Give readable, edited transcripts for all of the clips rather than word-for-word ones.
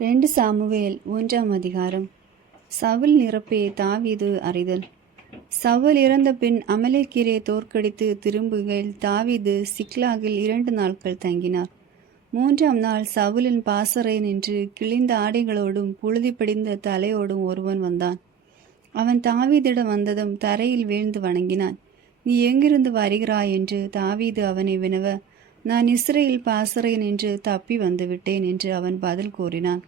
2 Samuel 1ஆம் அதிகாரம். சவுல் நிரப்பே தாவீது அறிதல். சவுல் இறந்த பின் அமலேக்கியரை தோற்கடித்து திரும்புகையில் தாவீது சிக்லாகில் 2 நாட்கள் தங்கினார். 3ஆம் நாள் சவுலின் பாசறை நின்று கிழிந்த ஆடைகளோடும் புழுதி படிந்த தலையோடும் ஒருவன் வந்தான். அவன் தாவீதிடம் வந்ததும் தரையில் வீழ்ந்து வணங்கினான். நீ எங்கிருந்து வருகிறாய் என்று தாவீது அவனை வினவ, நான் இஸ்ரேல் பாசறை நின்று தப்பி வந்துவிட்டேன் என்று அவன் பதில் கூறினான்.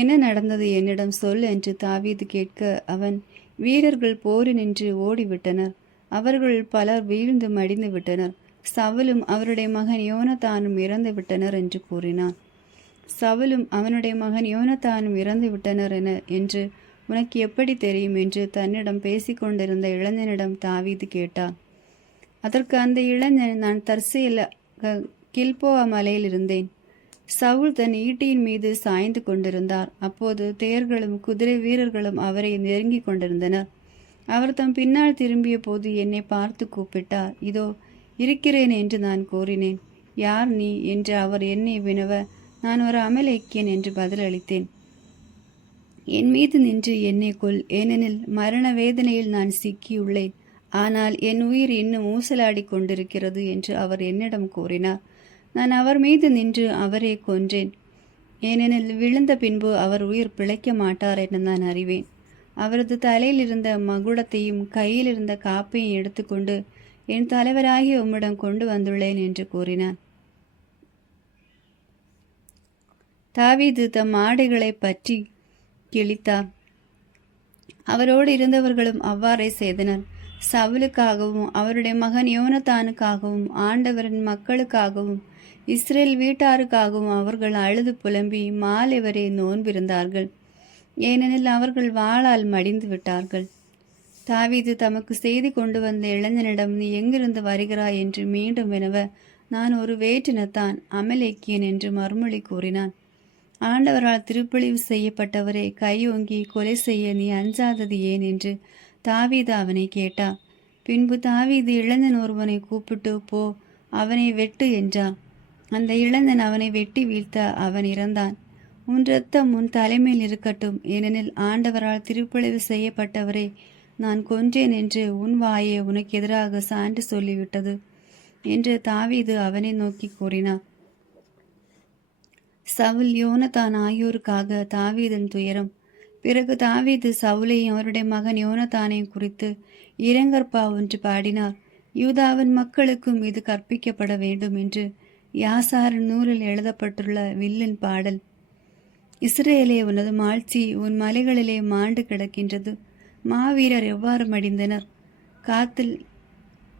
என்ன நடந்தது, என்னிடம் சொல் என்று தாவீது கேட்க, அவன், வீரர்கள் போரினின்று ஓடிவிட்டனர், அவர்கள் பலர் வீழ்ந்து மடிந்து விட்டனர், சவுலும் அவருடைய மகன் யோனத்தானும் இறந்து விட்டனர் என்று கூறினான். சவுலும் அவனுடைய மகன் யோனத்தானும் இறந்து விட்டனர் என்று உனக்கு எப்படி தெரியும் என்று தன்னிடம் பேசிக்கொண்டிருந்த இளைஞனிடம் தாவீது கேட்டான். அதற்கு அந்த இளைஞன், நான் தர்சேல கில்போவா மலையில் இருந்தேன். சவுல் தன் ஈட்டியின் மீது சாய்ந்து கொண்டிருந்தார். அப்போது தேர்களும் குதிரை வீரர்களும் அவரை நெருங்கி கொண்டிருந்தனர். அவர் தம் பின்னால் திரும்பிய போது என்னை பார்த்து கூப்பிட்டார். இதோ இருக்கிறேன் என்று நான் கூறினேன். யார் நீ என்று அவர் என்னை வினவ, நான் ஒரு அமலேக்கியன் என்று பதிலளித்தேன். என் மீது நின்று என்னை கொல், ஏனெனில் மரண வேதனையில் நான் சிக்கியுள்ளேன், ஆனால் என் உயிர் இன்னும் ஊசலாடி கொண்டிருக்கிறது என்று அவர் என்னிடம் கூறினார். நான் அவர் மீது நின்று அவரை கொன்றேன், ஏனெனில் விழுந்த பின்பு அவர் உயிர் பிழைக்க மாட்டார் என நான் அறிவேன். அவரது தலையில் இருந்த மகுடத்தையும் கையில் இருந்த காப்பையும் எடுத்துக்கொண்டு என் தலைவராகிய உம்மிடம் கொண்டு வந்துள்ளேன் என்று கூறினான். தாவீது தம் ஆடைகளை பற்றி கிழித்தார். அவரோடு இருந்தவர்களும் அவ்வாறே செய்தனர். சவுலுக்காகவும் அவருடைய மகன் யோனத்தானுக்காகவும் ஆண்டவரின் மக்களுக்காகவும் இஸ்ரேல் வீட்டாருக்காகவும் அவர்கள் அழுது புலம்பி மாலை வரை நோன்பிருந்தார்கள், ஏனெனில் அவர்கள் வாளால் மடிந்து விட்டார்கள். தாவீது தமக்கு செய்தி கொண்டு வந்த இளைஞனிடம், நீ எங்கிருந்து வருகிறாய் என்று மீண்டும் வினவ, நான் ஒரு வேற்றினத்தான், அமலேக்கியன் என்று மறுமொழி கூறினான். ஆண்டவரால் திருப்பழிவு செய்யப்பட்டவரை கையோங்கி கொலை செய்ய நீ அஞ்சாதது ஏன் என்று தாவீது அவனை கேட்டார். பின்பு தாவீது இளைஞன் ஒருவனை கூப்பிட்டு, போ, அவனை வெட்டு என்றான். அந்த இளைஞன் அவனை வெட்டி வீழ்த்த அவன் இறந்தான். உன் இரத்தம் உன் தலைமையில் இருக்கட்டும், ஏனெனில் ஆண்டவரால் திருப்பழிவு செய்யப்பட்டவரை நான் கொன்றேன் என்று உன் வாயே உனக்கு எதிராக சான்று சொல்லிவிட்டது என்று தாவீது அவனை நோக்கி கூறினார். சவுல் யோனத்தான் ஆகியோருக்காக தாவீதின் துயரம். பிறகு தாவீது சவுலையும் அவருடைய மகன் யோனத்தானையும் குறித்து இரங்கற்பா ஒன்று பாடினார். யூதாவின் மக்களுக்கும் இது கற்பிக்கப்பட வேண்டும் என்று யாசாரின் நூலில் எழுதப்பட்டுள்ள வில்லின் பாடல். இஸ்ரேலே, உனது மாட்சி உன் மலைகளிலே மாண்டு கிடக்கின்றது. மாவீரர் எவ்வாறு மடிந்தனர். காத்தில்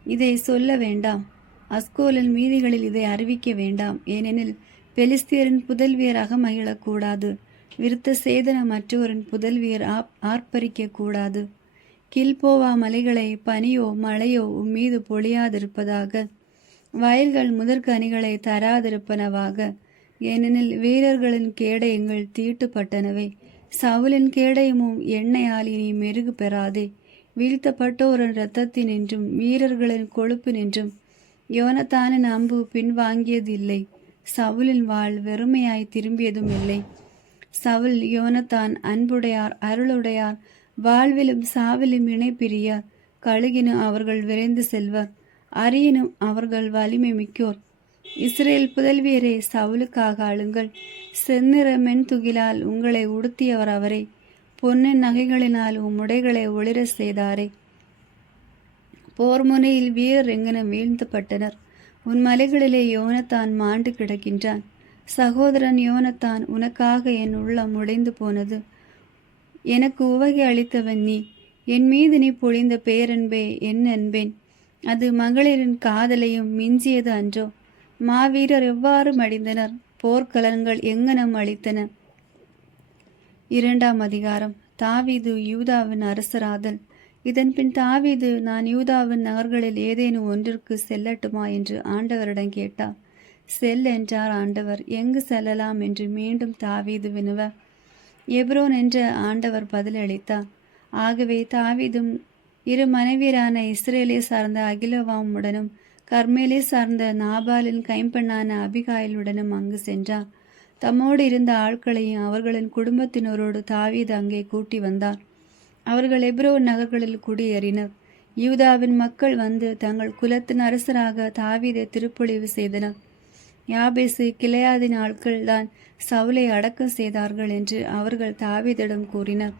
இதை சொல்ல வேண்டாம், அஸ்கோலின் மீதிகளில் இதை அறிவிக்க வேண்டாம், ஏனெனில் பெலிஸ்தியரின் புதல்வியராக மகிழக்கூடாது, விருத்த சேதன மற்றவரின் புதல்வியர் ஆர்ப்பரிக்க கூடாது. கில்போவா மலைகளை பனியோ மழையோ உம்மீது பொழியாதிருப்பதாக, வயல்கள் முதற்கனிகளை தராதிருப்பனவாக, ஏனெனில் வீரர்களின் கேடயங்கள் தீட்டுப்பட்டனவை, சவுலின் கேடயமும் எண்ணெயால் இனி மெருகு பெறாதே. வீழ்த்தப்பட்டோரின் இரத்தத்தினின்றும் வீரர்களின் கொழுப்பினின்றும் யோனத்தானின் அம்பு பின்வாங்கியது இல்லை, சவுலின் வாள் வெறுமையாய் திரும்பியதும் இல்லை. சவுல் யோனத்தான் அன்புடையார், அருளுடையார், வாழ்விலும் சாவிலும் இணை பிரியார். கழுகினும் அவர்கள் விரைந்து செல்வர், அரியனும் அவர்கள் வலிமை மிக்கோர். இஸ்ரேல் புதல்வியரே, சவுலுக்காக அழுங்கள். செந்நிற மென் துகிலால் உங்களை உடுத்தியவர் அவரே, பொன்னின் நகைகளினால் உம்முடைகளை ஒளிர செய்தாரே. போர் முனையில் வீரர் எங்கன வீழ்த்தப்பட்டனர். உன் மலைகளிலே யோனத்தான் மாண்டு கிடக்கின்றான். சகோதரன் யோனத்தான், உனக்காக என் உள்ளம் உடைந்து போனது. எனக்கு உவகை அளித்தவன் நீ, என் மீது நீ பொழிந்த பேரன்பே என் அன்பேன். அது மகளிரின் காதலையும் மிஞ்சியது அன்றோ. மாவீரர் எவ்வாறு மடிந்தனர், போர்க்கலன்கள் எங்கனம் அளித்தன. 2ஆம் அதிகாரம். தாவீது யூதாவின் அரசராதல். இதன்பின் தாவீது, நான் யூதாவின் நகர்களில் ஏதேனும் ஒன்றிற்கு செல்லட்டுமா என்று ஆண்டவரிடம் கேட்டார். செல் என்றார் ஆண்டவர். எங்கு செல்லலாம் என்று மீண்டும் தாவீது வினவ, எப்ரோன் என்று ஆண்டவர் பதிலளித்தார். ஆகவே தாவீதும் 2 மனைவியரான இஸ்ரேலை சார்ந்த அகிலோவாமுடனும் கர்மேலை சார்ந்த நாபாலின் கைம்பெண்ணான அபிகாயிலுடனும் அங்கு சென்றார். தம்மோடு இருந்த ஆட்களையும் அவர்களின் குடும்பத்தினரோடு தாவீது அங்கே கூட்டி வந்தார். அவர்கள் எப்ரோன் நகர்களில் குடியேறினர். யூதாவின் மக்கள் வந்து தங்கள் குலத்தின் அரசராக தாவீதை திருப்பொழிவு செய்தனர். யாபேசு கிளையாதின் ஆட்கள்தான் சவுலை அடக்கம் செய்தார்கள் என்று அவர்கள் தாவீதிடம் கூறினர்.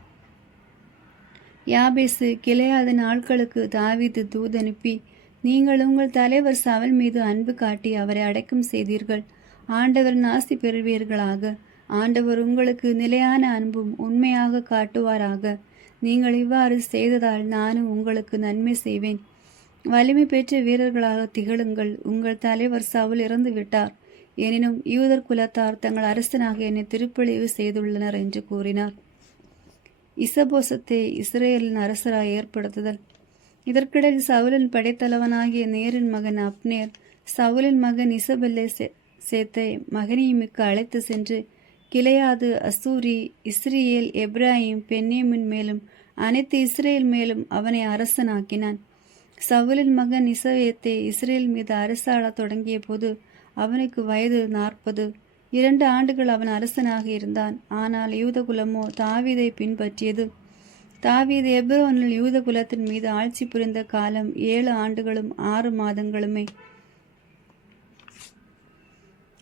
யாபேசு கிளையாதின் ஆட்களுக்கு தாவீது தூதனுப்பி, நீங்கள் உங்கள் தலைவர் சவுல் மீது அன்பு காட்டி அவரை அடக்கம் செய்தீர்கள். ஆண்டவர் நாசி பெறுவீர்களாக. ஆண்டவர் உங்களுக்கு நிலையான அன்பும் உண்மையாக காட்டுவாராக. நீங்கள் இவ்வாறு செய்ததால் நானும் உங்களுக்கு நன்மை செய்வேன். வலிமை பெற்ற வீரர்களாக திகழுங்கள். உங்கள் தலைவர் சவுல் இறந்து விட்டார். எனினும் யூதர் குலத்தார் தங்கள் அரசனாக என்னை திருப்பொழிவு செய்துள்ளனர் என்று கூறினார். இசபோசத்தை இஸ்ரேலின் அரசராய் ஏற்படுத்துதல். இதற்கிடையில் சவுலின் படைத்தலைவனாகிய நேரின் மகன் அப்னேர் சவுலின் மகன் இசபெல்லை சேத்தை மகனியுமிக்கு அழைத்து சென்று கிளையாது, அசூரி, இஸ்ரேல், எப்ராஹிம், பென்னேமின் மேலும் அனைத்து இஸ்ரேல் மேலும் அவனை அரசனாக்கினான். சவுலின் மகன் இசவேத்தை இஸ்ரேல் மீது அரசாளத் தொடங்கிய போது அவனுக்கு வயது 40. 2 ஆண்டுகள் அவன் அரசனாக இருந்தான். ஆனால் யூத குலமோ தாவீதை பின்பற்றியது. தாவீது எப்ரோனில் யூத குலத்தின் மீது ஆட்சி புரிந்த காலம் 7 ஆண்டுகளும் 6 மாதங்களுமே.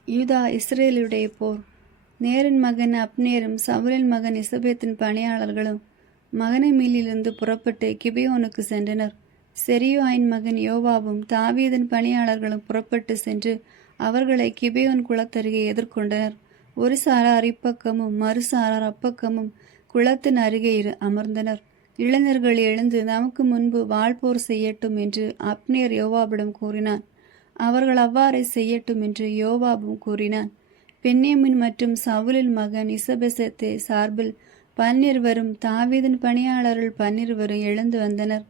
யூதா இஸ்ரேலுடைய போர். நேரின் மகன் அப்னேரும் சவுலின் மகன் இசபேத்தின் பணியாளர்களும் மகனமீலிலிருந்து புறப்பட்டு கிபியோனுக்கு சென்றனர். செரியோவின் மகன் யோவாபும் தாவீதின் பணியாளர்களும் புறப்பட்டு சென்று அவர்களை கிபியோன் குளத்தருகே எதிர்கொண்டனர். ஒரு சாரார் இப்பக்கமும் மறுசாரார் அப்பக்கமும் குளத்தின் அருகே அமர்ந்தனர். இளைஞர்கள் எழுந்து நமக்கு முன்பு வாள்போர் செய்யட்டும் என்று அப்னேர் யோவாபிடம் கூறினான். அவர்கள் அவ்வாறே செய்யட்டும் என்று யோவாபும் கூறினான். பென்னேமின் மற்றும் சவுலின் மகன் இசபெசத்தை சார்பில் 12 தாவீதின் பணியாளர்கள் 12 எழுந்து வந்தனர்.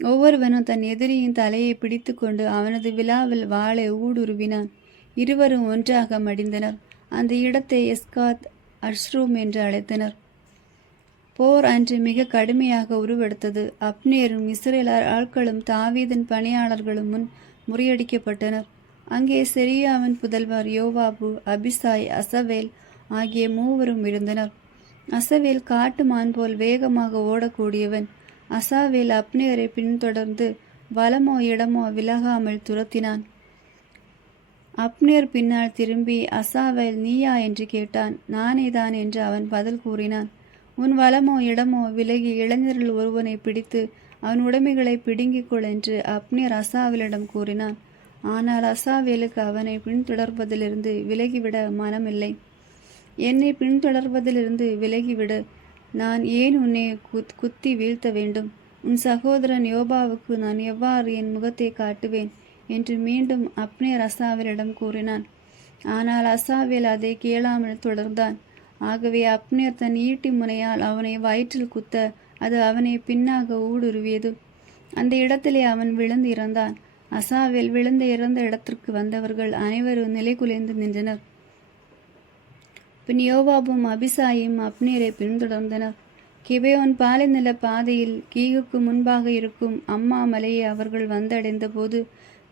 ஒவ்வொருவனும் தன் எதிரியின் தலையை பிடித்து கொண்டு அவனது விழாவில் வாளை ஊடுருவினான். இருவரும் ஒன்றாக மடிந்தனர். அந்த இடத்தை எஸ்காத் அஷ்ரூம் என்று அழைத்தனர். போர் அன்று மிக கடுமையாக உருவெடுத்தது. அப்னேரும் இஸ்ரேல் ஆட்களும் தாவீதின் பணியாளர்களும் முன் முறியடிக்கப்பட்டனர். அங்கே செரியாவின் புதல்வர் யோவாபு, அபிசாய், அசவேல் ஆகிய 3 இருந்தனர். அசவேல் காட்டு மான் போல் வேகமாக ஓடக்கூடியவன். அசாவேல் அப்னேரை பின்தொடர்ந்து வலமோ இடமோ விலகாமல் துரத்தினான். அப்னேர் பின்னால் திரும்பி, அசாவேல் நீயா என்று கேட்டான். நானேதான் என்று அவன் பதில் கூறினான். உன் வலமோ இடமோ விலகி இளைஞரில் ஒருவனை பிடித்து அவன் உடைமைகளை பிடுங்கிக் கொள் என்று அப்னேர் அசாவேலிடம் கூறினான். ஆனால் அசாவேலுக்கு அவனை பின்தொடர்வதிலிருந்து விலகிவிட மனமில்லை. என்னை பின்தொடர்வதிலிருந்து விலகிவிடு. நான் ஏன் உன்னை குத்தி வீழ்த்த வேண்டும்? உன் சகோதரன் யோபாவுக்கு நான் எவ்வாறு என் முகத்தை காட்டுவேன் என்று மீண்டும் அப்னேர் அசாவேலிடம் கூறினான். ஆனால் அசாவேல் அதை கேளாமல் தொடர்ந்தான். ஆகவே அப்னேர் தன் ஈட்டி முனையால் அவனை வயிற்றில் குத்த அது அவனை பின்னாக ஊடுருவியது. அந்த இடத்திலே அவன் விழுந்து இறந்தான். அசாவேல் விழுந்து இறந்த இடத்திற்கு வந்தவர்கள் அனைவரும் நிலைகுலைந்து நின்றனர். பின் யோவாபும் அபிசாயும் அப்னேரை பின்தொடர்ந்தனர். கிபெயோன் பாலைநில பாதையில் கீகுக்கு முன்பாக இருக்கும் அம்மா மலையை அவர்கள் வந்தடைந்த போது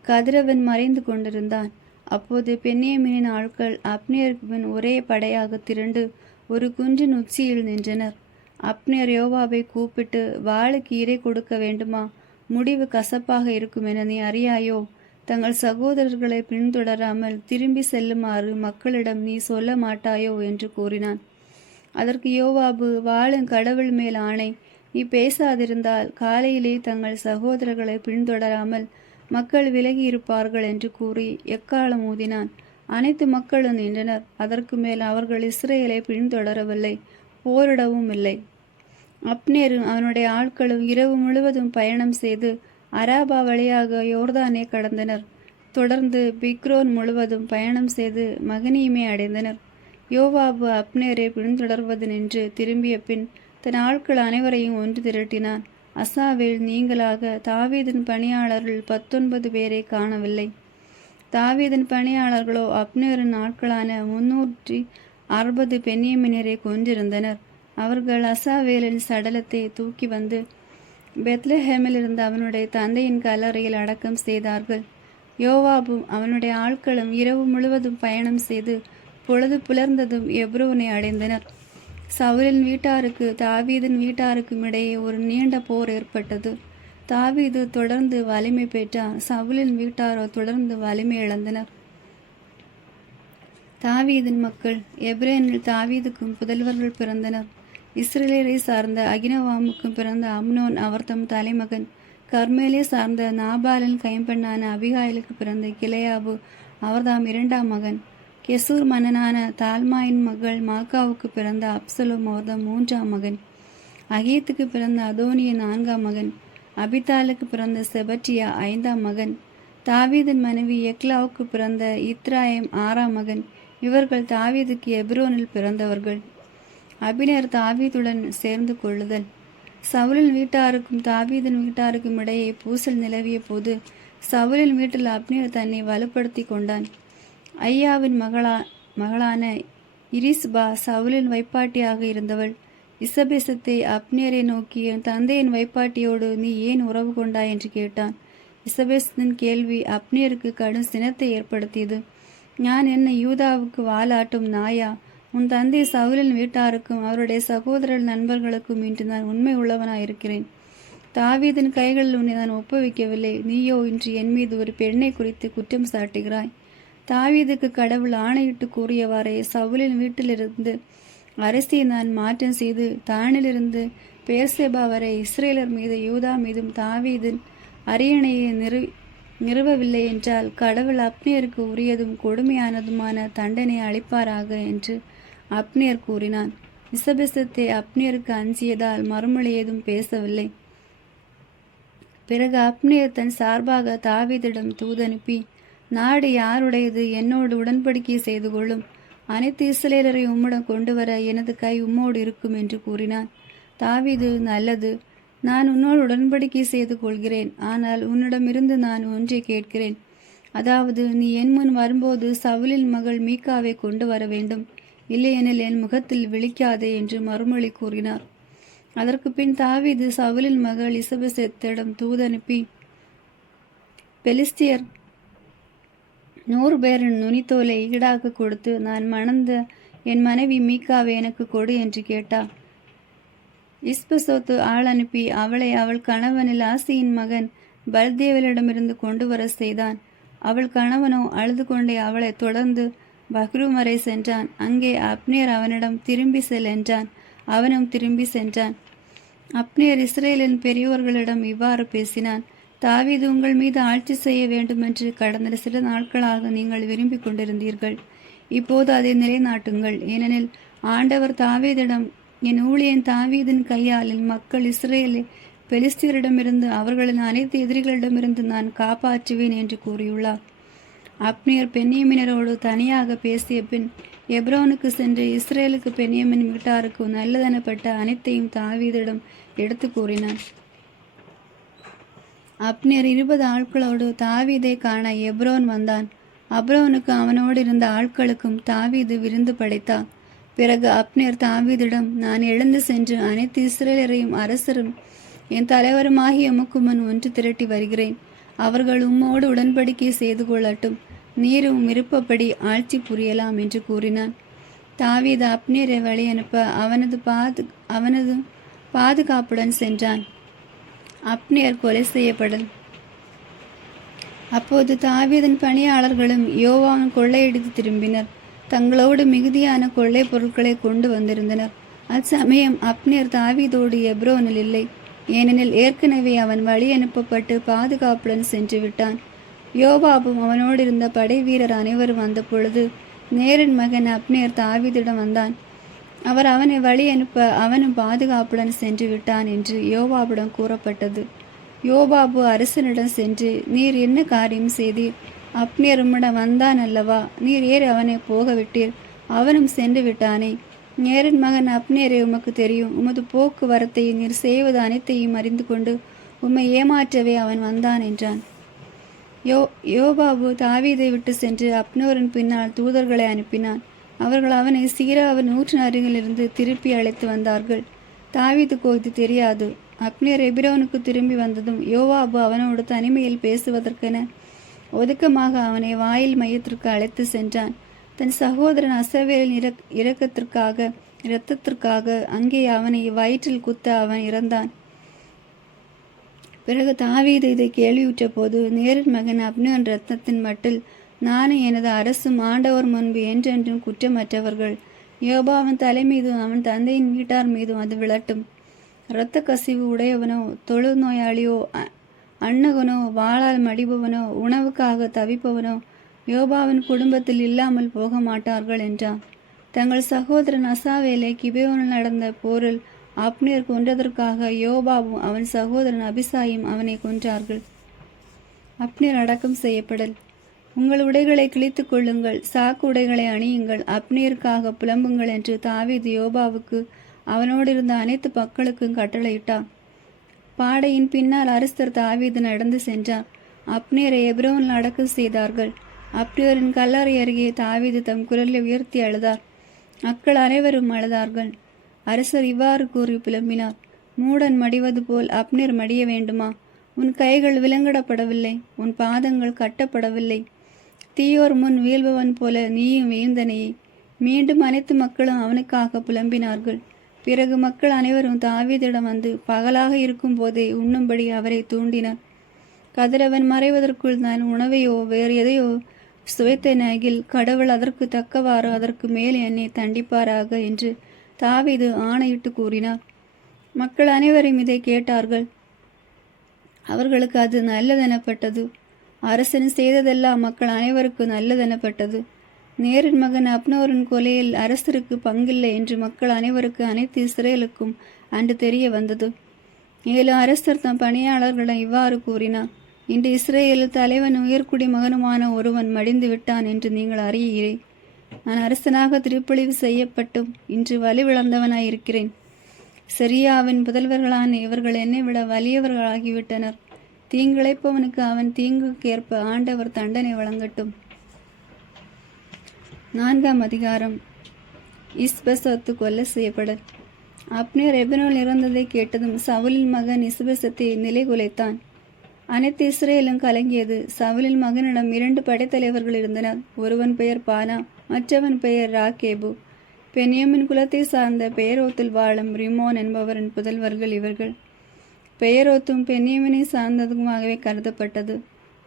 கதிரவன் மறைந்து கொண்டிருந்தான். அப்போது பென்னேமினின் ஆட்கள் அப்னேருக்கு பின் ஒரே படையாக திரண்டு ஒரு குன்றின் உச்சியில் நின்றனர். அப்னேர் யோவாபை கூப்பிட்டு, வாளுக்கு இரை கொடுக்க வேண்டுமா? முடிவு கசப்பாக இருக்கும் என நீ அறியாயோ? தங்கள் சகோதரர்களை பின்தொடராமல் திரும்பி செல்லுமாறு மக்களிடம் நீ சொல்ல மாட்டாயோ என்று கூறினான். அதற்கு யோவாபு, வாழும் கடவுள் மேல் ஆணை, நீ பேசாதிருந்தால் காலையிலே தங்கள் சகோதரர்களை பின்தொடராமல் மக்கள் விலகி இருப்பார்கள் என்று கூறி எக்காலம் ஊதினான். அனைத்து மக்களும் நின்றனர். அதற்கு மேல் அவர்கள் இஸ்ரேலை பின்தொடரவில்லை, போரிடவும் இல்லை. அப்னேரும் அவனுடைய ஆட்களும் இரவு முழுவதும் பயணம் செய்து அராபா வழியாக யோர்தானை கடந்தனர். தொடர்ந்து பிக்ரோன் முழுவதும் பயணம் செய்து மகனீமை அடைந்தனர். யோவாபு அப்னேரை பின்தொடர்வது நின்று திரும்பிய பின் தன் ஆட்கள் அனைவரையும் ஒன்று திரட்டினான். அசாவேல் நீங்களாக தாவீதின் பணியாளர்கள் 19 பேரை காணவில்லை. தாவீதின் பணியாளர்களோ அப்னேரின் ஆட்களான 360 பென்யமீனரை கொன்றிருந்தனர். அவர்கள் அசாவேலின் சடலத்தை தூக்கி வந்து பெத்லஹேமில் இருந்த அவனுடைய தந்தையின் கல்லறையில் அடக்கம் செய்தார்கள். யோவாபும் அவனுடைய ஆட்களும் இரவு முழுவதும் பயணம் செய்து பொழுது புலர்ந்ததும் எப்ரோனை அடைந்தனர். சவுலின் வீட்டாருக்கு தாவீதின் வீட்டாருக்கும் இடையே ஒரு நீண்ட போர் ஏற்பட்டது. தாவீது தொடர்ந்து வலிமை பெற்றார். சவுலின் வீட்டாரோ தொடர்ந்து வலிமை இழந்தனர். தாவீதின் மக்கள் எப்ரோனில் தாவீதுக்கும் புதல்வர்கள் பிறந்தனர். இஸ்ரேலை சார்ந்த அகினவாமுக்கும் பிறந்த அம்னோன் அவர்தம் தலைமகன். கர்மேலே சார்ந்த நாபாலின் கைம்பெண்ணான அபிகாயிலுக்கு பிறந்த கிளையாபு அவர்தாம் இரண்டாம் மகன். கெசூர் மன்னனான தால்மாயின் மகள் மாக்காவுக்கு பிறந்த அப்சலோம் அவர்தம் மூன்றாம் மகன். அகீத்துக்கு பிறந்த அதோனிய நான்காம் மகன். அபித்தாலுக்கு பிறந்த செபட்டியா ஐந்தாம் மகன். தாவீதின் மனைவி எக்லாவுக்கு பிறந்த இத்ராயிம் ஆறாம் மகன். இவர்கள் தாவீதுக்கு எப்ரோனில் பிறந்தவர்கள். அபினர் தாவீதுடன் சேர்ந்து கொள்ளுதல். சவுலின் வீட்டாருக்கும் தாவீதின் வீட்டாருக்கும் இடையே பூசல் நிலவிய போது சவுலின் வீட்டில் அப்னேர் தன்னை வலுப்படுத்தி கொண்டான். ஐயாவின் மகளான இரிஸ்பா சவுலின் வைப்பாட்டியாக இருந்தவள். இசபெசத்தை அப்னேரை நோக்கி, என் தந்தையின் வைப்பாட்டியோடு நீ ஏன் உறவு கொண்டாய் என்று கேட்டான். இசபெசத்தின் கேள்வி அப்னேருக்கு கடும் சினத்தை ஏற்படுத்தியது. நான் என்ன யூதாவுக்கு வாலாட்டும் நாயா? உன் தந்தை சவுலின் வீட்டாருக்கும் அவருடைய சகோதரர் நண்பர்களுக்கும் இன்று நான் உண்மை உள்ளவனாயிருக்கிறேன். தாவீதின் கைகளில் உன்னை நான் ஒப்புவிக்கவில்லை. நீயோ இன்று என் மீது ஒரு பெண்ணை குறித்து குற்றம் சாட்டுகிறாய். தாவீதுக்கு கடவுள் ஆணையிட்டு கூறியவாறே சவுலின் வீட்டிலிருந்து அரசியை நான் மாற்றம் செய்து தானிலிருந்து பேர்சேபா வரை இஸ்ரேலர் மீது யூதா மீதும் தாவீதின் அரியணையை நிறுவவில்லை என்றால் கடவுள் அப்னேருக்கு உரியதும் கொடுமையானதுமான தண்டனை அளிப்பாராக என்று அப்னேர் கூறினான். இசபெசத்தை அப்னேருக்கு அஞ்சியதால் மறுமொழி ஏதும் பேசவில்லை. பிறகு அப்னேர் தன் சார்பாக தாவீதிடம் தூதனுப்பி, நாடு யாருடையது? என்னோடு உடன்படிக்கை செய்து கொள்ளும். அனைத்து இஸ்ரேலரை உம்மிடம் கொண்டு வர எனது கை உம்மோடு இருக்கும் என்று கூறினான். தாவீது, நல்லது, நான் உன்னோடு உடன்படிக்கை செய்து கொள்கிறேன். ஆனால் உன்னிடமிருந்து நான் ஒன்றை கேட்கிறேன். அதாவது, நீ என் முன் வரும்போது சவுலின் மகள் மீகாவை கொண்டு வர வேண்டும். இல்லையெனில் என் முகத்தில் விழிக்காதே என்று மறுமொழி கூறினார். அதற்கு பின் தாவீது சவுலின் மகள் இசபெசத்திடம் தூதனுப்பி, பெலிஸ்தியர் 100 பேரின் நுனித்தோலை ஈடாக கொடுத்து நான் மணந்த என் மனைவி மீகாவை எனக்கு கொடு என்று கேட்டார். இஸ்பெசோத்து ஆள் அனுப்பி அவளை அவள் கணவனில் ஆசியின் மகன் பல்தேவலிடமிருந்து கொண்டு வர செய்தான். அவள் கணவனோ அழுது கொண்டே அவளை தொடர்ந்து பஹ்ரூம் வரை சென்றான். அங்கே அப்னேர் அவனிடம் திரும்பி செல் என்றான். அவனும் திரும்பி சென்றான். அப்னேர் இஸ்ரேலின் பெரியோர்களிடம் இவ்வாறு பேசினான். தாவீது உங்கள் மீது ஆட்சி செய்ய வேண்டுமென்று கடந்த சில நாட்களாக நீங்கள் விரும்பி கொண்டிருந்தீர்கள். இப்போது அதை நிலைநாட்டுங்கள். ஏனெனில் ஆண்டவர் தாவீதிடம், என் ஊழியன் தாவீதின் கையால் என் மக்கள் இஸ்ரேலை பெலிஸ்தியரிடமிருந்து அவர்களின் அனைத்து எதிரிகளிடமிருந்து நான் காப்பாற்றுவேன் என்று கூறியுள்ளார். அப்னேர் பென்யமீனரோடு தனியாக பேசிய பின் எப்ரோனுக்கு சென்று இஸ்ரேலுக்கு பென்யமீன் வீட்டாருக்கு நல்லதெனப்பட்ட அனைத்தையும் தாவீதிடம் எடுத்து கூறினான். அப்னேர் 20 ஆட்களோடு தாவீதை காண எப்ரோன் வந்தான். அப்ரோனுக்கு அவனோடு இருந்த ஆட்களுக்கும் தாவீது விருந்து படைத்தான். பிறகு அப்னேர் தாவீதிடம், நான் எழுந்து சென்று அனைத்து இஸ்ரேலரையும் அரசரும் என் தலைவருமாகிய உமக்கு முன் ஒன்று திரட்டி வருகிறேன். அவர்கள் உம்மோடு உடன்படிக்கை செய்து கொள்ளட்டும். நீரும் விருப்பப்படி ஆட்சி புரியலாம் என்று கூறினான். தாவீது அப்னேரை வழி அனுப்ப அவனது பாதுகாப்புடன் சென்றான். அப்னேர் கொலை செய்யப்படல். அப்போது தாவீதின் பணியாளர்களும் யோவாவும் கொள்ளையடித்து திரும்பினர். தங்களோடு மிகுதியான கொள்ளை பொருட்களை கொண்டு வந்திருந்தனர். அச்சமயம் அப்னேர் தாவீதோடு எப்ரோனில் இல்லை. ஏனெனில் ஏற்கனவே அவன் வழி அனுப்பப்பட்டு பாதுகாப்புடன் சென்று விட்டான். யோவாபும் அவனோடு இருந்த படை வீரர் அனைவரும் வந்த பொழுது நேரின் மகன் அப்னேர் தாவீதிடம் வந்தான். அவர் அவனை வழி அனுப்ப அவனும் பாதுகாப்புடன் சென்று விட்டான் என்று யோவாபிடம் கூறப்பட்டது. யோவாபு அரசனிடம் சென்று, நீர் என்ன காரியம் செய்தீர்? அப்னேர் உம்மிடம் வந்தான் அல்லவா? நீர் ஏறி அவனை போக விட்டீர். அவனும் சென்று விட்டானே. நேரின் மகன் அப்னேரை உமக்கு தெரியும். உமது போக்குவரத்தை நீர் செய்வது அனைத்தையும் அறிந்து கொண்டு உம்மை ஏமாற்றவே அவன் வந்தான் என்றான். யோவாபு தாவீதை விட்டு சென்று அப்னேரின் பின்னால் தூதர்களை அனுப்பினான். அவர்கள் அவனை சீராவின் ஊற்றின் அருகிலிருந்து திருப்பி அழைத்து வந்தார்கள். தாவீதுக்கு இது தெரியாது. அப்னேர் எபிரோனுக்கு திரும்பி வந்ததும் யோவாபு அவனோடு தனிமையில் பேசுவதற்கென ஒதுக்கமாக அவனை வாயில் மையத்திற்கு அழைத்து சென்றான். தன் சகோதரன் அசவேலின் இரத்தத்திற்காக அங்கே அவனை வயிற்றில் குத்த அவன் இறந்தான். பிறகு தாவீது இதை கேள்வியுற்ற போது, நேரின் மகன் அப்னேரின் இரத்தத்தின் மட்டில் நானும் எனது அரசும் ஆண்டவர் முன்பு என்றென்றும் குற்றமற்றவர்கள். யோபாவின் தலை மீதும் அவன் தந்தையின் வீட்டார் மீதும் அது விழட்டும். இரத்த கசிவு உடையவனோ, தொழு நோயாளியோ, அன்னகனோ, வாளால் மடிபவனோ, உணவுக்காக தவிப்பவனோ யோபாவின் குடும்பத்தில் இல்லாமல் போக மாட்டார்கள் என்றான். தங்கள் சகோதரன் அசாவேலை கிபேயோனில் நடந்த போரில் அப்னேர் கொன்றதற்காக யோபாவும் அவன் சகோதரன் அபிசாயும் அவனை கொன்றார்கள். அப்னேர் அடக்கம் செய்யப்படல். உங்கள் உடைகளை கிழித்து கொள்ளுங்கள், சாக்கு உடைகளை அணியுங்கள், அப்னேருக்காக புலம்புங்கள் என்று தாவீது யோபாவுக்கு அவனோடு இருந்த அனைத்து மக்களுக்கும் கட்டளையிட்டான். பாடையின் பின்னால் அரசர் தாவீது நடந்து சென்றார். அப்னேரை எப்ரோனில் அடக்கம் செய்தார்கள். அப்னேரின் கல்லறை அருகே தாவீது தம் குரலை உயர்த்தி அழுதார். மக்கள் அனைவரும் அழுதார்கள். அரசர் இவ்வாறு கூறி புலம்பினார், மூடன் மடிவது போல் அப்னேர் மடிய வேண்டுமா? உன் கைகள் விலங்கிடப்படவில்லை, உன் பாதங்கள் கட்டப்படவில்லை. தீயோர் முன் வீழ்பவன் போல நீயும் வீழ்ந்தனையே. மீண்டும் அனைத்து மக்களும் அவனுக்காக புலம்பினார்கள். பிறகு மக்கள் அனைவரும் தாவீதிடம் வந்து பகலாக இருக்கும் போதே உண்ணும்படி அவரை தூண்டினர். கதிரவன் மறைவதற்குள் நான் உணவையோ வேறு எதையோ சுவைத்தனாகில் கடவுள் அதற்கு தக்கவாறு அதற்கு மேல் என்னை தண்டிப்பாராக என்று தாவீது ஆணையிட்டு கூறினார். மக்கள் அனைவரும் இதை கேட்டார்கள். அவர்களுக்கு அது நல்லதெனப்பட்டது. அரசன் செய்ததெல்லாம் மக்கள் அனைவருக்கு நல்லதெனப்பட்டது. நேரின் மகன் அப்னோரின் கொலையில் அரசருக்கு பங்கில்லை என்று மக்கள் அனைவருக்கு அனைத்து இஸ்ரேலுக்கும் அன்று தெரிய வந்தது. மேலும் அரசர் தம் பணியாளர்களிடம் இவ்வாறு கூறினார், இன்று இஸ்ரேலில் தலைவன் உயர்குடி மகனுமான ஒருவன் மடிந்து விட்டான் என்று நீங்கள் அறியீரே. நான் அரசனாக திருப்பொழிவு செய்யப்பட்டும் இன்று வலிவிழந்தவனாயிருக்கிறேன். சிரியாவின் புதல்வர்களான இவர்கள் என்னை விட வலியவர்களாகிவிட்டனர். தீங்கிழைப்பவனுக்கு அவன் தீங்குக்கேற்ப ஆண்டவர் தண்டனை வழங்கட்டும். 4ஆம் அதிகாரம். இஸ்பெசோத்து கொலை செய்யப்படல். அப்னேர் எபிரோனில் இறந்ததை கேட்டதும் சவுலின் மகன் இஸ்பெசத்தை நிலைகுலைத்தான். அனைத்து இஸ்ரேலும் கலங்கியது. சவுலின் மகனிடம் 2 படைத்தலைவர்கள் இருந்தனர். ஒருவன் பெயர் பானா, மற்றவன் பெயர் ராக்கேபு. பென்யமின் குலத்தை சார்ந்த பெயரோத்தில் வாழும் ரிமோன் என்பவரின் புதல்வர்கள் இவர்கள். பெயரோத்தும் பென்யமினை சார்ந்ததுமாகவே கருதப்பட்டது.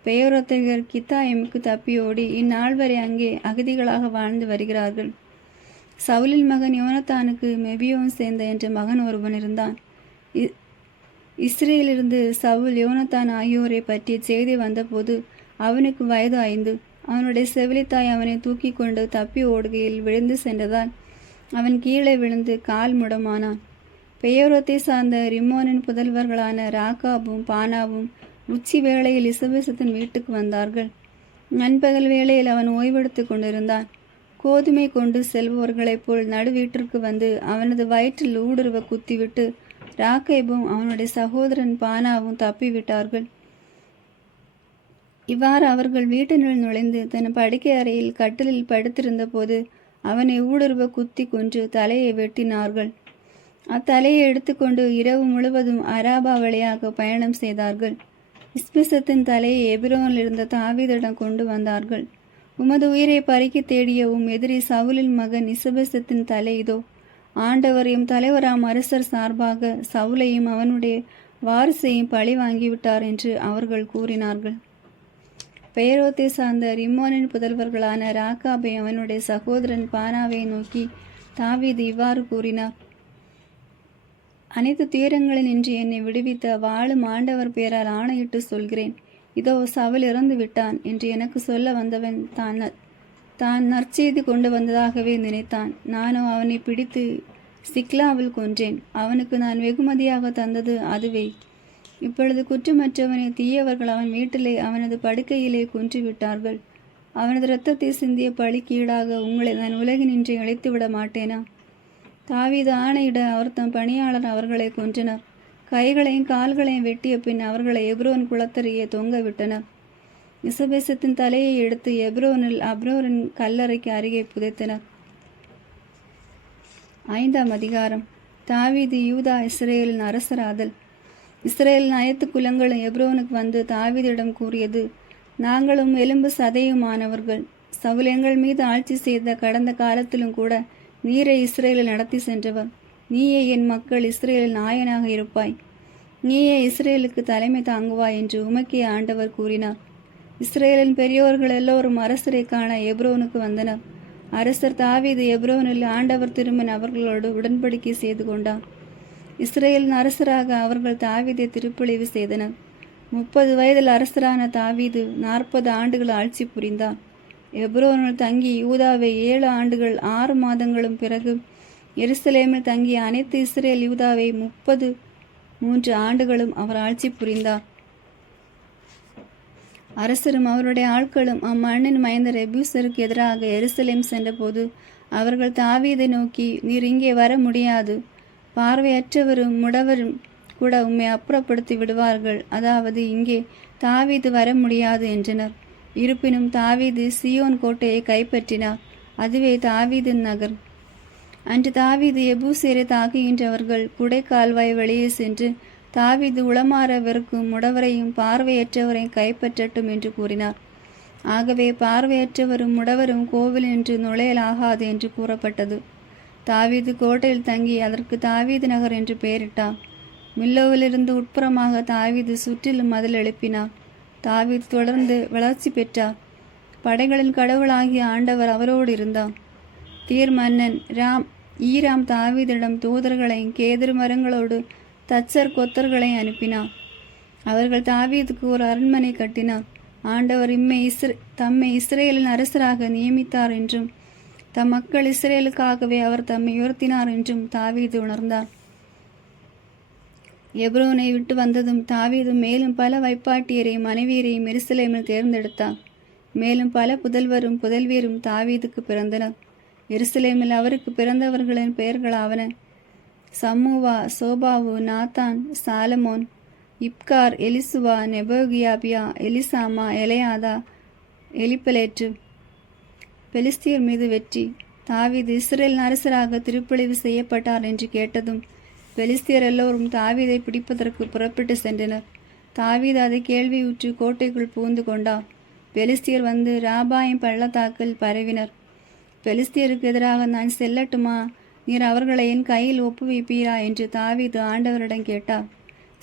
பெயரோத்தகர் கித்தாயிமுக்கு தப்பியோடி இந்நாள் வரை அங்கே அகதிகளாக வாழ்ந்து வருகிறார்கள். சவுலின் மகன் யோனத்தானுக்கு மெபியோன் சேர்ந்த என்ற மகன் ஒருவன் இருந்தான். இஸ்ரேலிலிருந்து சவுல் யோனத்தான் ஆகியோரை பற்றிய செய்தி வந்தபோது அவனுக்கு வயது 5. அவனுடைய செவிலித்தாய் அவனை தூக்கி கொண்டு தப்பி ஓடுகையில் விழுந்து சென்றதால் அவன் கீழே விழுந்து கால் முடமானான். பெயரோத்தை சார்ந்த ரிமோனின் புதல்வர்களான ராக்காபும் பானாவும் உச்சி வேளையில் இசபெசத்தின் வீட்டுக்கு வந்தார்கள். நண்பகல் வேளையில் அவன் ஓய்வெடுத்து கொண்டிருந்தான். கோதுமை கொண்டு செல்பவர்களைப் போல் நடு வீட்டிற்கு வந்து அவனது வயிற்றில் ஊடுருவ குத்திவிட்டு ராக்கேபும் அவனுடைய சகோதரன் பானாவும் தப்பிவிட்டார்கள். இவ்வாறு அவர்கள் வீட்டினுள் நுழைந்து தன் படுக்கை அறையில் கட்டிலில் படுத்திருந்த போது அவனை ஊடுருவ குத்தி கொன்று தலையை வெட்டினார்கள். அத்தலையை எடுத்துக்கொண்டு இரவு முழுவதும் அராபா வழியாக பயணம் செய்தார்கள். இஸ்பெசத்தின் தலையை எபிரோனில் இருந்த தாவீதிடம் கொண்டு வந்தார்கள். உமது உயிரை பறிக்க தேடிய உம் எதிரி சவுலின் மகன் இஸ்பெசத்தின் தலை இதோ. ஆண்டவரையும் தலைவராம் அரசர் சார்பாக சவுலையும் அவனுடைய வாரிசையும் பழி வாங்கிவிட்டார் என்று அவர்கள் கூறினார்கள். பெயரோத்தை சார்ந்த ரிமோனின் புதல்வர்களான ராக்காபை அவனுடைய சகோதரன் பானாவை நோக்கி தாவீது இவ்வாறு கூறினார், அனைத்து துயரங்களில் நின்று என்னை விடுவித்த வாழும் ஆண்டவர் பெயரால் ஆணையிட்டு சொல்கிறேன், இதோ சவுல் இறந்து விட்டான் என்று எனக்கு சொல்ல வந்தவன் தான் நற்செய்தி கொண்டு வந்ததாகவே நினைத்தான். நானும் அவனை பிடித்து சிக்லாவில் கொன்றேன். அவனுக்கு நான் வெகுமதியாக தந்தது அதுவே. இப்பொழுது குற்றமற்றவனை தீயவர்கள் அவன் வீட்டிலே அவனது படுக்கையிலே கொன்று விட்டார்கள். அவனது இரத்தத்தை சிந்திய பழிக்கு ஈடாக உங்களை நான் உலகினின்றி அழைத்து விட மாட்டேனா? தாவீது ஆணையிட அவர் தம் பணியாளர் அவர்களை கொன்றனர். கைகளையும் கால்களையும் வெட்டிய பின் அவர்களை எப்ரோன் குளத்தருகே தொங்க விட்டனர். இசபெசத்தின் தலையை எடுத்து எப்ரோனில் அப்னேரின் கல்லறைக்கு அருகே புதைத்தனர். 5ஆம் அதிகாரம். தாவீது யூதா இஸ்ரேலின் அரசராதல். இஸ்ரேலின் அனைத்து குலங்களும் எப்ரோனுக்கு வந்து தாவீதிடம் கூறியது, நாங்களும் எலும்பு சதையுமானவர்கள். சவுல் எங்கள் மீது ஆட்சி செய்த கடந்த காலத்திலும் கூட நீரை இஸ்ரேலில் நடத்தி சென்றவர். நீயே என் மக்கள் இஸ்ரேலில் நாயனாக இருப்பாய், நீயே இஸ்ரேலுக்கு தலைமை தாங்குவாய் என்று உமக்கே ஆண்டவர் கூறினார். இஸ்ரேலின் பெரியோர்கள் எல்லோரும் அரசரை காண எப்ரோனுக்கு வந்தனர். அரசர் தாவீது எப்ரோனில் ஆண்டவர் திருமன் அவர்களோடு உடன்படிக்கை செய்து கொண்டார். இஸ்ரேலின் அரசராக அவர்கள் தாவீதை திருப்பழிவு செய்தனர். 30 வயதில் அரசரான தாவீது 40 ஆண்டுகள் ஆட்சி புரிந்தார். எப்ரோனில் தங்கி யூதாவை 7 ஆண்டுகள் 6 மாதங்களும், பிறகு எருசலேமில் தங்கிய அனைத்து இஸ்ரேல் யூதாவை 33 ஆண்டுகளும் அவர் ஆட்சி புரிந்தார். அரசரும் அவருடைய ஆட்களும் அம்மண்ணின் மைந்தர் எபூசருக்கு எதிராக எருசலேம் சென்றபோது அவர்கள் தாவீதை நோக்கி, நீர் இங்கே வர முடியாது, பார்வையற்றவரும் முடவரும் கூட உம்மை அப்புறப்படுத்தி விடுவார்கள், அதாவது இங்கே தாவீது வர முடியாது என்றனர். இருப்பினும் தாவீது சியோன் கோட்டையை கைப்பற்றினார். அதுவே தாவீதின் நகர். அன்று தாவீது எபூசியரை தாக்குகின்றவர்கள் குடைக்கால்வாய் வெளியே சென்று தாவீது உளமாற வெறுக்கும் முடவரையும் பார்வையற்றவரையும் கைப்பற்றட்டும் என்று கூறினார். ஆகவே பார்வையற்றவரும் முடவரும் கோவில் என்று நுழையலாகாது என்று கூறப்பட்டது. தாவீது கோட்டையில் தங்கி அதற்கு தாவீது நகர் என்று பெயரிட்டார். மில்லோவிலிருந்து உட்புறமாக தாவீது சுற்றிலும் மதில் எழுப்பினார். தாவீது தொடர்ந்து வளர்ச்சி பெற்றார். படைகளின் கடவுளாகிய ஆண்டவர் அவரோடு இருந்தார். தீர் மன்னன் ஈராம் தாவீதிடம் தூதர்களையும் கேதுரு மரங்களோடு தச்சர் கொத்தர்களை அனுப்பினார். அவர்கள் தாவீதுக்கு ஒரு அரண்மனை கட்டினார். ஆண்டவர் தம்மை இஸ்ரேலின் அரசராக நியமித்தார் என்றும் தம் மக்கள் இஸ்ரேலுக்காகவே அவர் தம்மை உயர்த்தினார் என்றும் தாவீது உணர்ந்தார். எப்ரோனை விட்டு வந்ததும் தாவீது மேலும் பல வைப்பாட்டியரையும் மனைவியரையும் எருசலேமில் தேர்ந்தெடுத்தார். மேலும் பல புதல்வரும் புதல்வியரும் தாவீதுக்கு பிறந்தனர். எருசலேமில் அவருக்கு பிறந்தவர்களின் பெயர்களாவன: சம்முவா, சோபாவு, நாத்தான், சாலமோன், இப்கார், எலிசுவா, நெபோகியாபியா, எலிசாமா, எலையாதா, எலிப்பலேற்று. பெலிஸ்தியர் மீது வெற்றி. தாவீது இஸ்ரேல் அரசராக திருப்பழிவு செய்யப்பட்டார் என்று கேட்டதும் பெலிஸ்தியர் எல்லோரும் தாவீதை பிடிப்பதற்கு புறப்பட்டு சென்றனர். தாவீது அதை கேள்வியுற்று கோட்டைக்குள் புகுந்து கொண்டார். பெலிஸ்தியர் வந்து ராபாயின் பள்ளத்தாக்கில் பரவினர். பெலிஸ்தியருக்கு எதிராக நான் செல்லட்டுமா, நீர் அவர்களை என் கையில் ஒப்புவிப்பீரா என்று தாவீது ஆண்டவரிடம் கேட்டார்.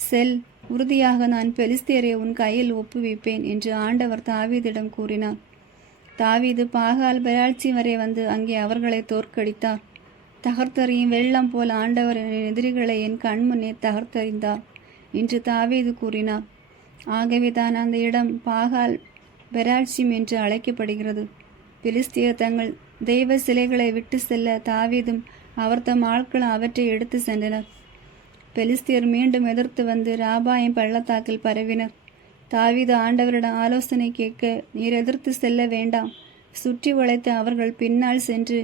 செல், உறுதியாக நான் பெலிஸ்தியரை உன் கையில் ஒப்புவிப்பேன் என்று ஆண்டவர் தாவீதிடம் கூறினார். தாவீது பாகால் பெராட்சி வரை வந்து அங்கே அவர்களை தோற்கடித்தார். தகர்த்தறியும் வெள்ளம் போல் ஆண்டவர் என் எதிரிகளை என் கண்முன்னே தகர்த்தறிந்தார் என்று தாவீது கூறினார். ஆகவே தான் அந்த இடம் பாகால் பெராட்சிம் என்று அழைக்கப்படுகிறது. பெலிஸ்தியர் தங்கள் தெய்வ சிலைகளை விட்டு செல்ல தாவீதும் அவர் தம் ஆட்களும் அவற்றை எடுத்து சென்றனர். பெலிஸ்தியர் மீண்டும் எதிர்த்து வந்து ராபாயின் பள்ளத்தாக்கில் பரவினர். தாவீது ஆண்டவரிடம் ஆலோசனை கேட்க, நீர் எதிர்த்து செல்ல வேண்டாம், சுற்றி வளைத்து அவர்கள் பின்னால் சென்று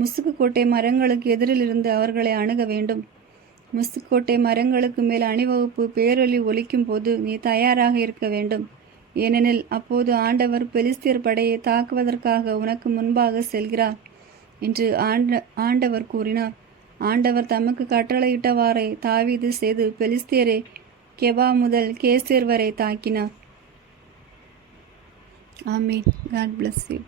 முசுக்குக்கோட்டை மரங்களுக்கு எதிரிலிருந்து அவர்களை அணுக வேண்டும். முசுக்கோட்டை மரங்களுக்கு மேல் அணிவகுப்பு பேரொலி ஒலிக்கும் போது நீ தயாராக இருக்க வேண்டும். ஏனெனில் அப்போது ஆண்டவர் பெலிஸ்தியர் படையை தாக்குவதற்காக உனக்கு முன்பாக செல்கிறார் என்று ஆண்டவர் கூறினார். ஆண்டவர் தமக்கு கட்டளையிட்டவாறே தாவீது செய்து பெலிஸ்தியரை கெபா முதல் கேசேர் வரை தாக்கினார். ஆமீன். God bless you.